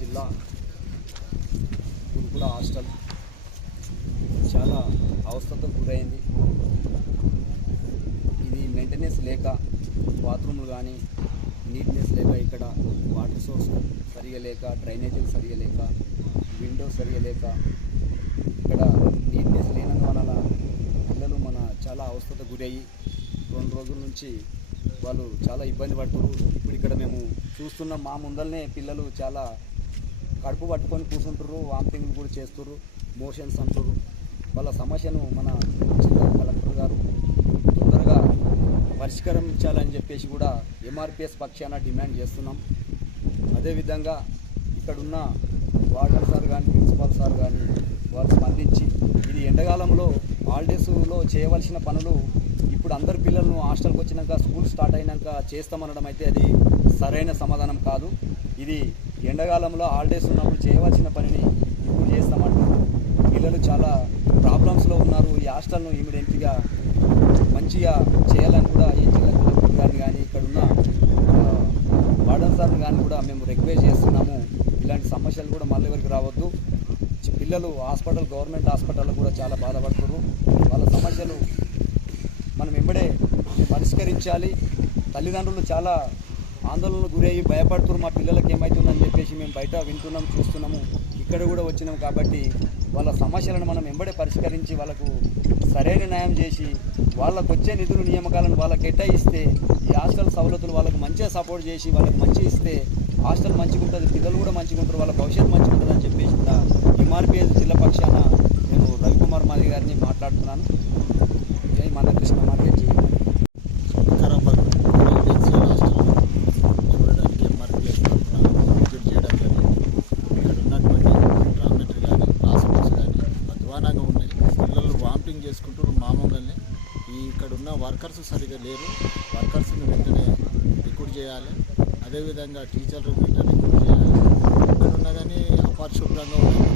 జిల్లా గురుకుల హాస్టల్. చాలా అవస్థతో గురైంది. ఇది మెయింటెనెన్స్ లేక బాత్రూమ్లు కానీ నీట్నెస్ లేక ఇక్కడ వాటర్ సోర్స్ సరిగా లేక డ్రైనేజీలు సరిగా లేక విండోస్ సరిగా లేక ఇక్కడ నీట్నెస్ లేనందువలన పిల్లలు మన చాలా అవస్థతో గురయ్యి రెండు రోజుల నుంచి వాళ్ళు చాలా ఇబ్బంది పడుతున్నారు. ఇప్పుడు ఇక్కడ మేము చూస్తున్న మా ముందరనే పిల్లలు చాలా కడుపు పట్టుకొని కూర్చుంటారు వామిటింగ్లు కూడా చేస్తుర్రు మోషన్స్ అంటారు వాళ్ళ సమస్యను మన జిల్లా కలెక్టర్ గారు తొందరగా పరిష్కరించాలని చెప్పేసి కూడా ఎంఆర్పిఎస్ పక్షాన డిమాండ్ చేస్తున్నాం. అదేవిధంగా ఇక్కడున్న వార్డర్ సార్ కానీ ప్రిన్సిపాల్ సార్ కానీ వాళ్ళు స్పందించి ఇది ఎండాకాలంలో హాలిడేస్లో చేయవలసిన పనులు ఇప్పుడు అందరు పిల్లలను హాస్టల్కి వచ్చినాక స్కూల్ స్టార్ట్ అయినాక చేస్తామనడం అయితే అది సరైన సమాధానం కాదు. ఇది ఎండాకాలంలో హాలిడేస్ ఉన్నప్పుడు చేయవలసిన పనిని ఇప్పుడు చేస్తామంటారు పిల్లలు చాలా ప్రాబ్లమ్స్లో ఉన్నారు. ఈ హాస్టల్ను ఇమీడియట్గా మంచిగా చేయాలని కూడా ఈ జిల్లా కలెక్టర్ గారిని కానీ ఇక్కడ ఉన్న వార్డన్ సార్ని కానీ కూడా మేము రిక్వెస్ట్ చేస్తున్నాము. ఇలాంటి సమస్యలు కూడా మళ్ళీ వరకు రావద్దు. పిల్లలు హాస్పిటల్ గవర్నమెంట్ హాస్పిటల్లో కూడా చాలా బాధపడుతున్నారు. వాళ్ళ సమస్యలు మనం వెంబడే పరిష్కరించాలి. తల్లిదండ్రులు చాలా ఆందోళనకు గురయ్యి భయపడుతున్నారు మా పిల్లలకి ఏమవుతుందని చెప్పేసి మేము బయట వింటున్నాం చూస్తున్నాము. ఇక్కడ కూడా వచ్చినాం కాబట్టి వాళ్ళ సమస్యలను మనం వెంబడే పరిష్కరించి వాళ్ళకు సరైన న్యాయం చేసి వాళ్ళకు వచ్చే నిధులు నియామకాలను వాళ్ళకి కేటాయిస్తే ఈ హాస్టల్ సవలతులు వాళ్ళకు మంచిగా సపోర్ట్ చేసి వాళ్ళకి మంచి ఇస్తే హాస్టల్ మంచిగా ఉంటుంది పిల్లలు కూడా మంచిగా ఉంటారు వాళ్ళ భవిష్యత్తు మంచిగా ఉంటుంది అని చెప్పేసి కూడా చేసుకుంటారు ఈ ఇక్కడ ఉన్న వర్కర్స్ సరిగా లేరు. వర్కర్స్ని వెంటనే రిక్రూట్ చేయాలి. అదేవిధంగా టీచర్లు వెంటనే రిక్రూట్ చేయాలి. ఇక్కడ ఉన్నా కానీ అపరిశుభ్రంగా ఉన్నాయి